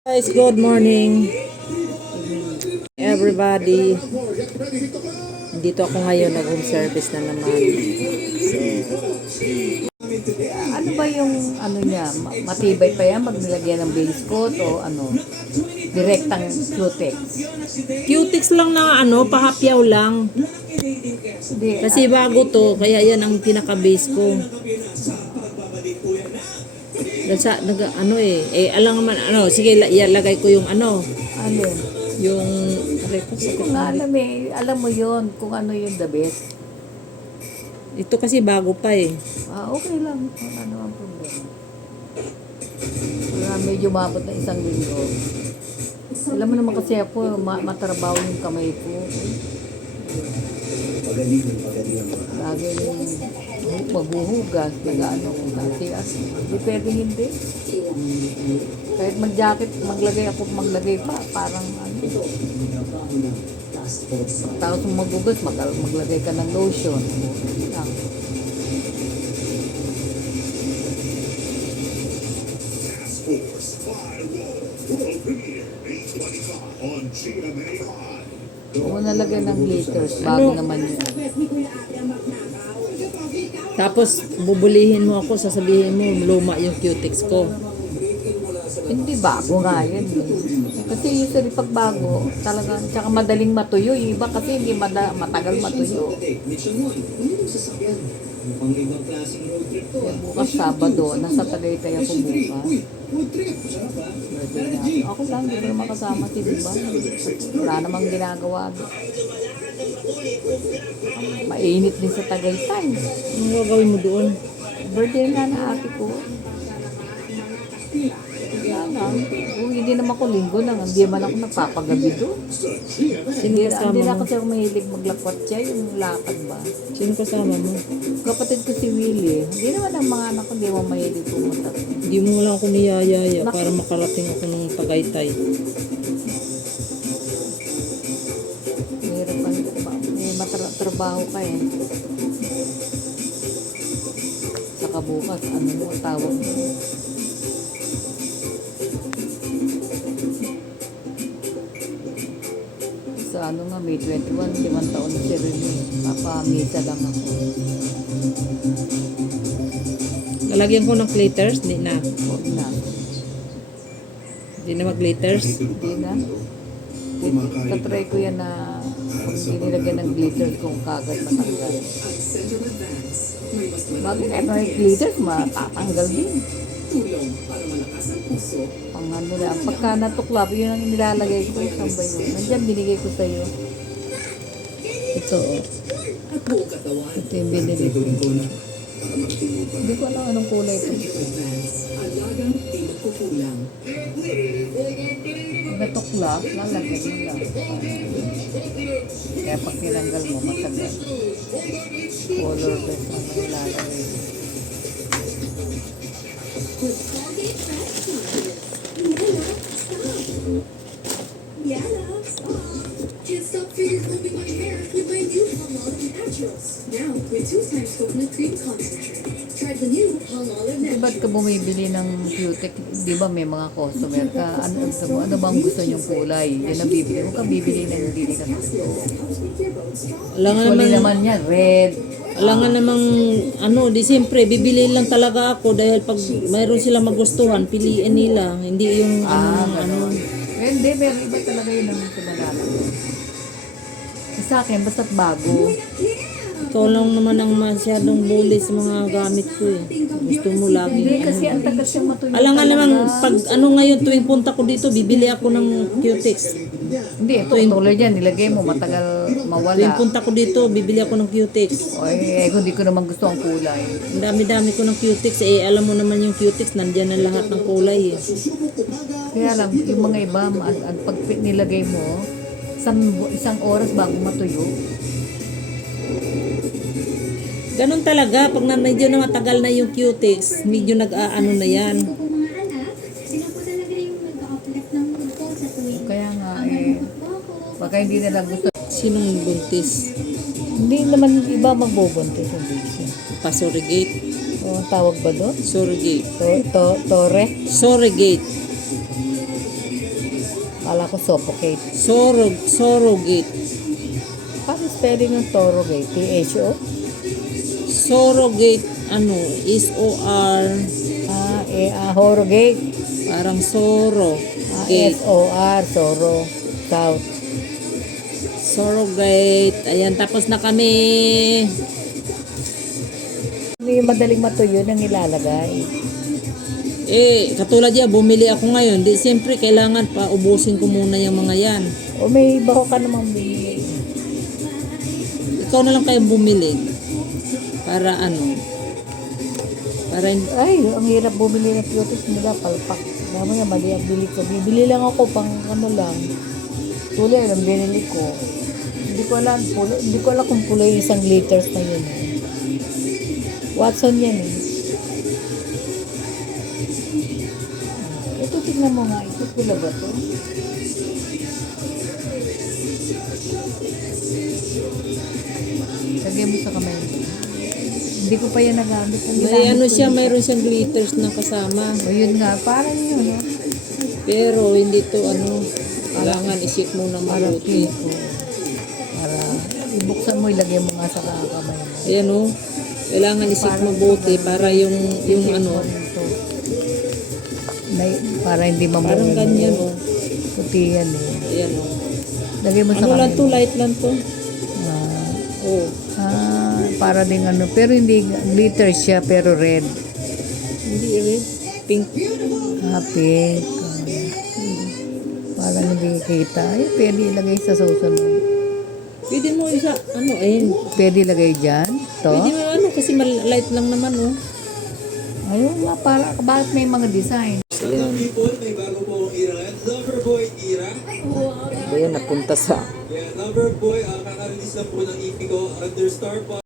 Guys, good morning everybody. Dito ako ngayon, nag-home service na naman. Ano ba yung ano niya? Matibay pa yan? Magnilagyan ng base coat o ano? Direktang cutex? Cutex lang na pahapyaw lang. Hindi. Kasi bago to, kaya yan ang pinaka-base ko. Alam naman, sige, lagay ko yung Ano? yung, aray ko, sakit Kung na. alam mo yon kung ano yung the best. Ito kasi bago pa eh. Okay lang. Wala naman problema. Wala, medyo mabot na isang linggo. Alam mo naman kasi ako, matrabaho yung kamay ko. Lagi yung maghuhugas, nag-ano, kasi hindi pwedeng hindi. Kahit mag-jacket, maglagay pa, parang ano. Tapos maghugas, maglagay ka ng lotion. Lang. Huwag mo nalagay ng glitters, bago naman yun. Tapos, bubulihin mo ako, sasabihin mo, luma yung cutex ko. Hindi bago nga yan eh. Kasi usually pag bago, talagang, tsaka madaling matuyo. Yung iba kasi hindi matagal matuyo. Bukas Sabado, nasa Tagaytay ako bukas. Ako lang, hindi ko naman kasama si Diba. Wala namang ginagawa. Mainit din sa Tagaytay. Ano gagawin mo doon? Birthday nga na ate ko. Kaya lang, kung hindi naman ko linggo lang, hindi man ako nagpapagabi doon. Hindi na kasi ako mahilig maglakwat siya, yung lakad ba. Sino kasama mo? Kapatid ko si Willie, hindi naman ang mga anak ko, hindi mo mahilig pumunta. Hindi mo lang ako niyayaya para makarating ako ng Tagaytay. Mahirap pa ba? May trabaho ka eh. Saka bukas, ano mo, tawag mo. Sa May 21, 5 taon na si Rene. Papamisa lang ako. Lalagyan ko ng glitters? Hindi na. Huwag na. Hindi na mag-glitters? Hindi na. Tatry ko yan na pag nilagyan ng glitters kung kagad matanggal. Bakit may glitters, matatanggal din. Ang ano na, pagka natuklap, yun ang nilalagay ko. Saan ba yun? Nandiyan, binigay ko sa'yo. Ito Ito yung binili ko. Hindi ko alam anong kulay ito. Natuklap, lalagyan mo lang. Kaya pag tinanggal mo, matagal. Colorless ang nilalagay. Yeah, love. Can't stop finger combing my hair with my new Palmolive Naturals. Now with 2 times coconut cream concentrate. Try the new Palmolive Di ba't ka bumibili ng cutex? Di ba may mga customer ka? Ano bang gusto niyong kulay? Yan ang bibili. Huwag ka bibili ng hindi ka gusto. Alangan Usually naman, naman yan, red. alangan namang, di siyempre, bibili lang talaga ako dahil pag mayroon silang magustuhan, piliin nila. Hindi yung, Hindi, pero iba talaga yun ang pinalala. Sa akin, basta't bago. ikaw lang naman ang masyadong bully sa mga gamit ko eh. Gusto mo lagi. Hindi, kasi ang tagal siyang matuloy. Alangan namang, pag ngayon, tuwing punta ko dito, bibili ako ng cutex. Hindi, ito, tulad yan, nilagay mo, matagal Tuwing mawala. punta ko dito, bibili ako ng cutex. Kung hindi ko naman gusto ang kulay. Ang dami-dami ko ng cutex. Alam mo naman yung cutex, nandyan na lahat ng kulay eh. Kaya lang, yung mga iba, pag nilagay mo, isang oras bago matuyo. Ganun talaga, pag medyo na matagal na yung cutex, medyo nag-aano na yan. ko po mga anak, sila po talaga yung nag-a-apply ng food sa tuwing Kaya nga, baka hindi nila gusto. Sinong buntis? Hindi naman iba magbubuntis yung baby. Pa-surrogate. O, tawag ba doon? Surrogate. Tore? Surrogate. Kala ko suffocate. Surrogate. Paano spelling ng Torogate? T-H-O? Surrogate, ano, S-O-R, Horogate. parang Soro. Gate. S-O-R, Soro. South. Surrogate. Ayan, tapos na kami. Ano yung madaling matuyo nang ilalagay? Katulad yan, bumili ako ngayon. Di, siyempre, kailangan pa ubusin ko muna yung mga yan. O may baho ka namang bumili. Ikaw na lang kayo bumili. Para ano? Para Ay, ang hirap bumili ng piotis nila, palpak. Mamaya mali ang bili ko. Bibili lang ako pang ano lang. Tulay ang binili ko. Hindi ko alam kung pula yung 1 liters na yun. Watson yan eh. Ito tignan mo nga, ito pula ba to? Lagay mo sa kamay mo. Hindi ko pa yan nagamit. Ang may ginamit ano ko siya, yun. mayroon siyang glitters na kasama. O yun nga, parang yun, no? Pero hindi to ano, kailangan isip muna Parang mabuti. pink ko. Para ibuksan mo, ilagay mo nga sa kamay mo. Ayan o. Kailangan isip mabuti para yung ano, Ito. Para hindi mamuno. parang ganyan o. Puti yan eh. Ayan o. Lagay mo sa Ano kamay lang to, mo. light lang to. Oh. Para ding ano. Pero hindi glitter siya, pero red. Hindi red. Pink. Pink. Parang hindi kita. Ay, pwede ilagay sa susunod. Pwede mo isa, ano eh. Pwede ilagay dyan. To. Pwede mo ano, kasi light lang naman oh. Ayun nga, para bakit may mga design. Ayan. People, may bago po akong ira. Loverboy ira. Ayan, napunta sa Yeah, Loverboy, kakarilis lang po ng EP ko. Under Star po.